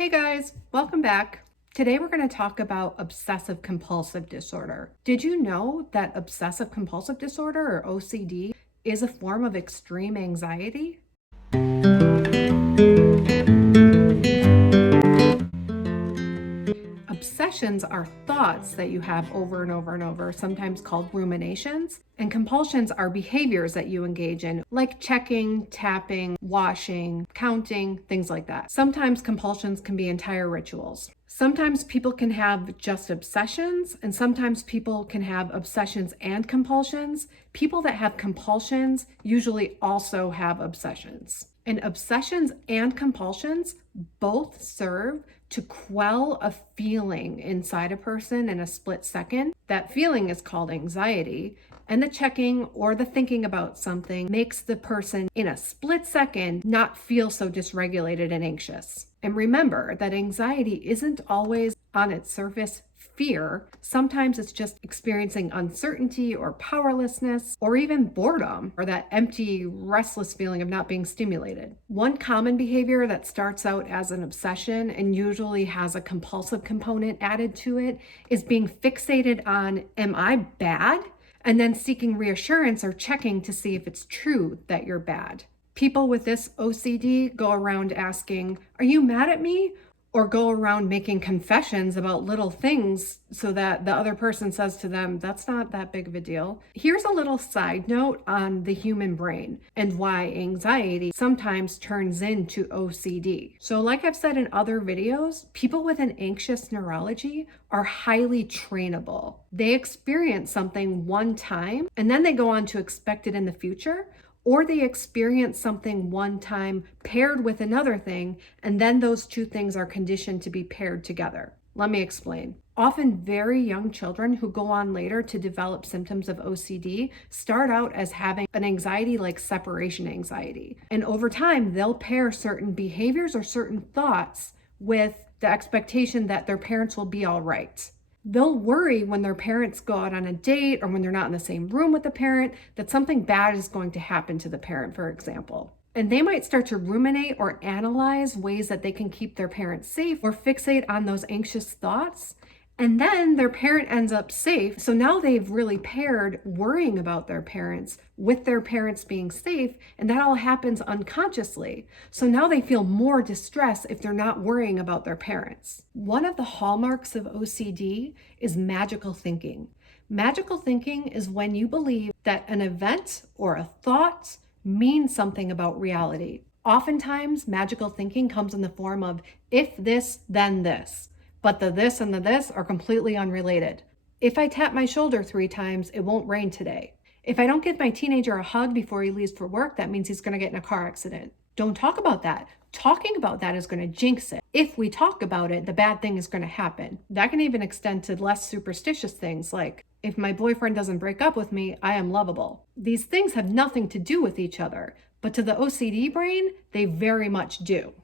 Hey guys, welcome back. Today we're going to talk about obsessive compulsive disorder. Did you know that obsessive compulsive disorder, or OCD, is a form of extreme anxiety? Obsessions are thoughts that you have over and over and over, sometimes called ruminations. And compulsions are behaviors that you engage in, like checking, tapping, washing, counting, things like that. Sometimes compulsions can be entire rituals. Sometimes people can have just obsessions, and sometimes people can have obsessions and compulsions. People that have compulsions usually also have obsessions. And obsessions and compulsions both serve to quell a feeling inside a person in a split second. That feeling is called anxiety, and the checking or the thinking about something makes the person in a split second not feel so dysregulated and anxious. And remember that anxiety isn't always on its surface fear. Sometimes it's just experiencing uncertainty or powerlessness or even boredom, or that empty, restless feeling of not being stimulated. One common behavior that starts out as an obsession and usually has a compulsive component added to it is being fixated on, am I bad? And then seeking reassurance or checking to see if it's true that you're bad. People with this OCD go around asking, are you mad at me? Or go around making confessions about little things so that the other person says to them, that's not that big of a deal. Here's a little side note on the human brain and why anxiety sometimes turns into OCD. So like I've said in other videos, people with an anxious neurology are highly trainable. They experience something one time and then they go on to expect it in the future, or they experience something one time paired with another thing, and then those two things are conditioned to be paired together. Let me explain. Often very young children who go on later to develop symptoms of OCD start out as having an anxiety like separation anxiety. And over time, they'll pair certain behaviors or certain thoughts with the expectation that their parents will be all right. They'll worry when their parents go out on a date or when they're not in the same room with the parent that something bad is going to happen to the parent, for example. And they might start to ruminate or analyze ways that they can keep their parents safe or fixate on those anxious thoughts. And then their parent ends up safe. So now they've really paired worrying about their parents with their parents being safe. And that all happens unconsciously. So now they feel more distress if they're not worrying about their parents. One of the hallmarks of OCD is magical thinking. Magical thinking is when you believe that an event or a thought means something about reality. Oftentimes, magical thinking comes in the form of if this, then this. But the this and the this are completely unrelated. If I tap my shoulder 3 times, it won't rain today. If I don't give my teenager a hug before he leaves for work, that means he's going to get in a car accident. Don't talk about that. Talking about that is going to jinx it. If we talk about it, the bad thing is going to happen. That can even extend to less superstitious things like, if my boyfriend doesn't break up with me, I am lovable. These things have nothing to do with each other, but to the OCD brain, they very much do.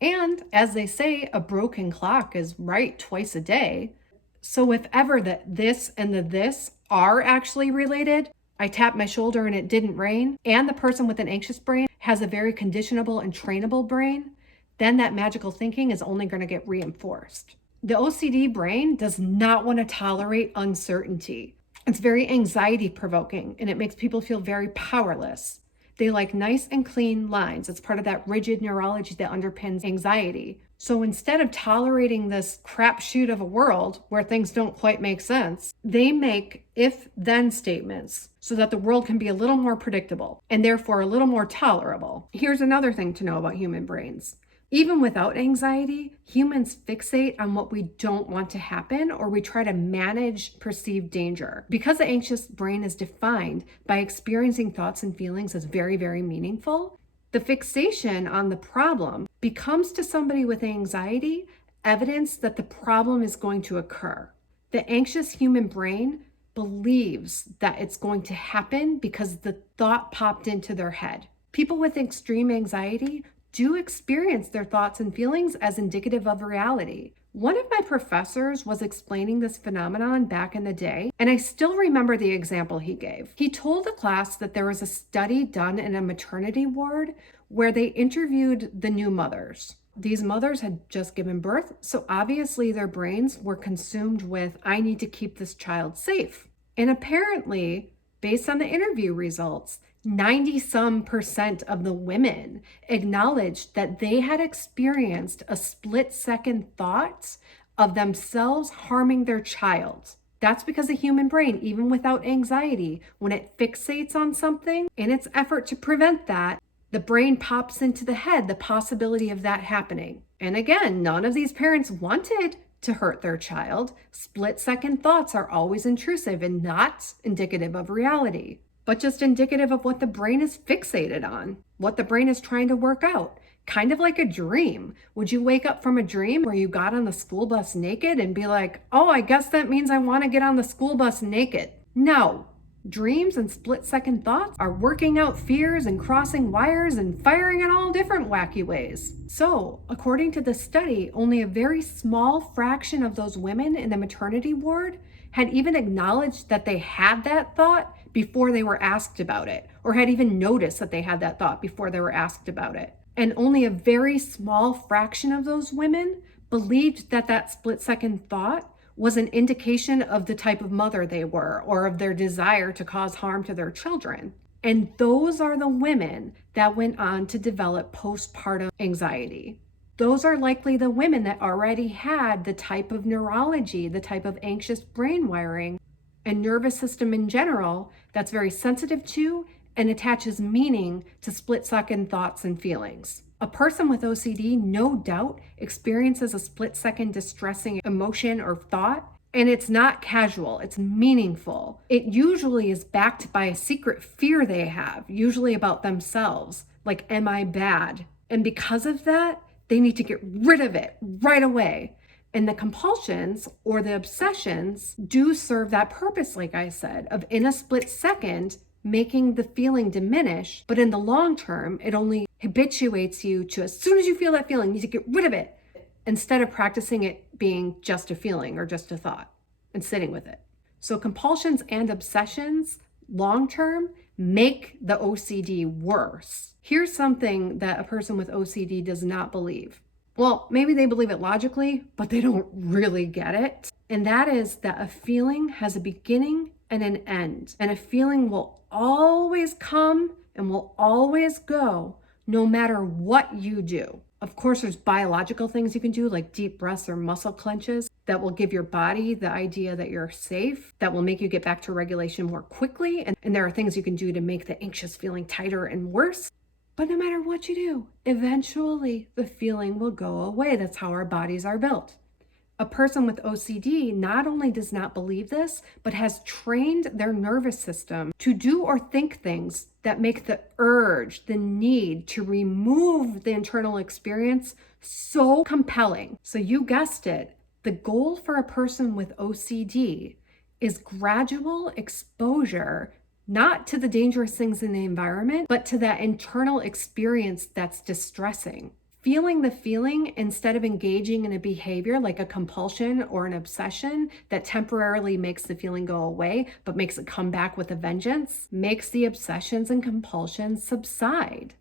And as they say, a broken clock is right twice a day. So if ever the this and the this are actually related, I tapped my shoulder and it didn't rain, and the person with an anxious brain has a very conditionable and trainable brain, then that magical thinking is only going to get reinforced. The OCD brain does not want to tolerate uncertainty. It's very anxiety provoking and it makes people feel very powerless. They like nice and clean lines. It's part of that rigid neurology that underpins anxiety. So instead of tolerating this crapshoot of a world where things don't quite make sense, they make if-then statements so that the world can be a little more predictable and therefore a little more tolerable. Here's another thing to know about human brains. Even without anxiety, humans fixate on what we don't want to happen, or we try to manage perceived danger. Because the anxious brain is defined by experiencing thoughts and feelings as very, very meaningful, the fixation on the problem becomes to somebody with anxiety evidence that the problem is going to occur. The anxious human brain believes that it's going to happen because the thought popped into their head. People with extreme anxiety do experience their thoughts and feelings as indicative of reality. One of my professors was explaining this phenomenon back in the day, and I still remember the example he gave. He told the class that there was a study done in a maternity ward where they interviewed the new mothers. These mothers had just given birth, so obviously their brains were consumed with, I need to keep this child safe. And apparently, based on the interview results, 90 some percent of the women acknowledged that they had experienced a split-second thought of themselves harming their child. That's because the human brain, even without anxiety, when it fixates on something, in its effort to prevent that, the brain pops into the head the possibility of that happening. And again, none of these parents wanted to hurt their child. Split-second thoughts are always intrusive and not indicative of reality, but just indicative of what the brain is fixated on, what the brain is trying to work out. Kind of like a dream. Would you wake up from a dream where you got on the school bus naked and be like, oh, I guess that means I want to get on the school bus naked? No. Dreams and split-second thoughts are working out fears and crossing wires and firing in all different wacky ways. So, according to the study, only a very small fraction of those women in the maternity ward had even acknowledged that they had that thought before they were asked about it, or had even noticed that they had that thought before they were asked about it. And only a very small fraction of those women believed that that split-second thought was an indication of the type of mother they were or of their desire to cause harm to their children. And those are the women that went on to develop postpartum anxiety. Those are likely the women that already had the type of neurology, the type of anxious brain wiring and nervous system in general that's very sensitive to and attaches meaning to split-second thoughts and feelings. A person with OCD, no doubt, experiences a split-second distressing emotion or thought, and it's not casual, it's meaningful. It usually is backed by a secret fear they have, usually about themselves, like, am I bad? And because of that, they need to get rid of it right away. And the compulsions or the obsessions do serve that purpose, like I said, of in a split second, making the feeling diminish, but in the long term, it only habituates you to, as soon as you feel that feeling, you need to get rid of it, instead of practicing it being just a feeling or just a thought and sitting with it. So compulsions and obsessions, long term, make the OCD worse. Here's something that a person with OCD does not believe. Well, maybe they believe it logically, but they don't really get it. And that is that a feeling has a beginning and an end. And a feeling will always come and will always go, no matter what you do. Of course, there's biological things you can do, like deep breaths or muscle clenches, that will give your body the idea that you're safe, that will make you get back to regulation more quickly. And there are things you can do to make the anxious feeling tighter and worse. But no matter what you do, eventually the feeling will go away. That's how our bodies are built. A person with OCD not only does not believe this, but has trained their nervous system to do or think things that make the urge, the need to remove the internal experience so compelling. So you guessed it, the goal for a person with OCD is gradual exposure, not to the dangerous things in the environment, but to that internal experience that's distressing. Feeling the feeling instead of engaging in a behavior like a compulsion or an obsession that temporarily makes the feeling go away, but makes it come back with a vengeance, makes the obsessions and compulsions subside.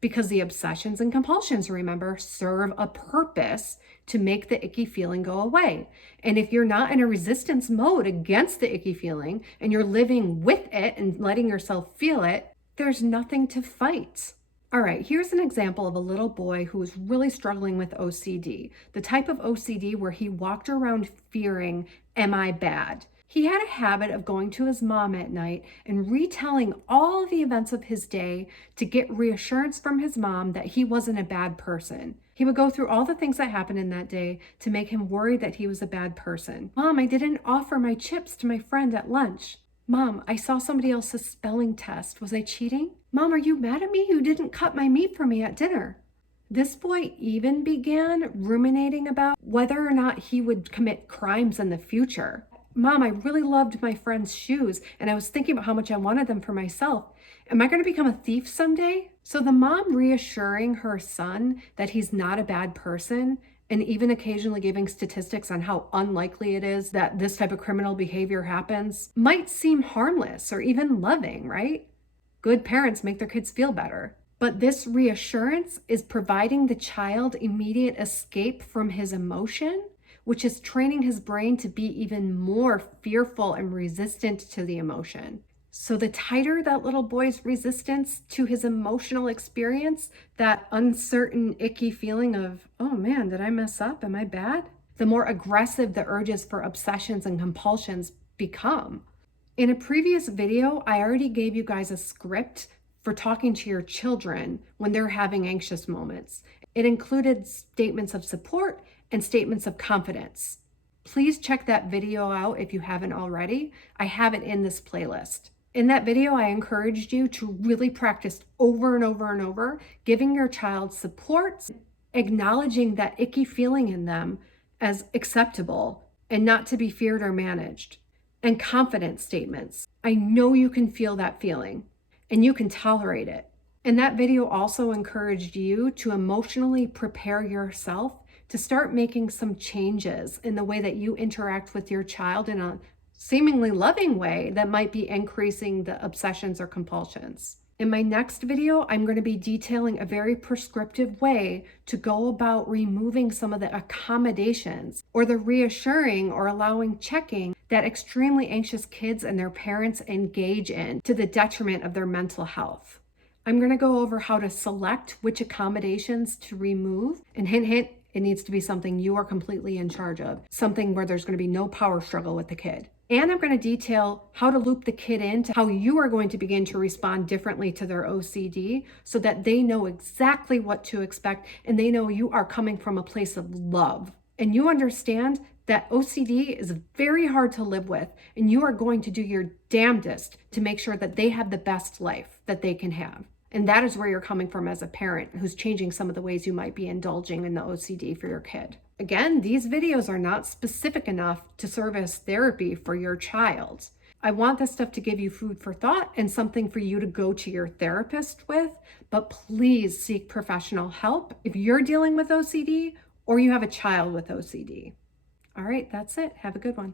Because the obsessions and compulsions, remember, serve a purpose to make the icky feeling go away. And if you're not in a resistance mode against the icky feeling and you're living with it and letting yourself feel it, there's nothing to fight. All right, here's an example of a little boy who was really struggling with OCD, the type of OCD where he walked around fearing, am I bad? He had a habit of going to his mom at night and retelling all the events of his day to get reassurance from his mom that he wasn't a bad person. He would go through all the things that happened in that day to make him worry that he was a bad person. Mom, I didn't offer my chips to my friend at lunch. Mom, I saw somebody else's spelling test. Was I cheating? Mom, are you mad at me? You didn't cut my meat for me at dinner. This boy even began ruminating about whether or not he would commit crimes in the future. Mom, I really loved my friend's shoes, and I was thinking about how much I wanted them for myself. Am I going to become a thief someday? So the mom reassuring her son that he's not a bad person, and even occasionally giving statistics on how unlikely it is that this type of criminal behavior happens, might seem harmless or even loving, right? Good parents make their kids feel better. But this reassurance is providing the child immediate escape from his emotion, which is training his brain to be even more fearful and resistant to the emotion. So the tighter that little boy's resistance to his emotional experience, that uncertain, icky feeling of, oh man, did I mess up? Am I bad? The more aggressive the urges for obsessions and compulsions become. In a previous video, I already gave you guys a script for talking to your children when they're having anxious moments. It included statements of support and statements of confidence. Please check that video out if you haven't already. I have it in this playlist. In that video, I encouraged you to really practice over and over and over, giving your child support, acknowledging that icky feeling in them as acceptable and not to be feared or managed, and confidence statements. I know you can feel that feeling and you can tolerate it. And that video also encouraged you to emotionally prepare yourself to start making some changes in the way that you interact with your child in a seemingly loving way that might be increasing the obsessions or compulsions. In my next video, I'm going to be detailing a very prescriptive way to go about removing some of the accommodations or the reassuring or allowing checking that extremely anxious kids and their parents engage in to the detriment of their mental health. I'm going to go over how to select which accommodations to remove, and hint, hint, it needs to be something you are completely in charge of, something where there's going to be no power struggle with the kid. And I'm going to detail how to loop the kid into how you are going to begin to respond differently to their OCD so that they know exactly what to expect and they know you are coming from a place of love. And you understand that OCD is very hard to live with, and you are going to do your damnedest to make sure that they have the best life that they can have. And that is where you're coming from as a parent who's changing some of the ways you might be indulging in the OCD for your kid. Again, these videos are not specific enough to serve as therapy for your child. I want this stuff to give you food for thought and something for you to go to your therapist with, but please seek professional help if you're dealing with OCD or you have a child with OCD. All right, that's it. Have a good one.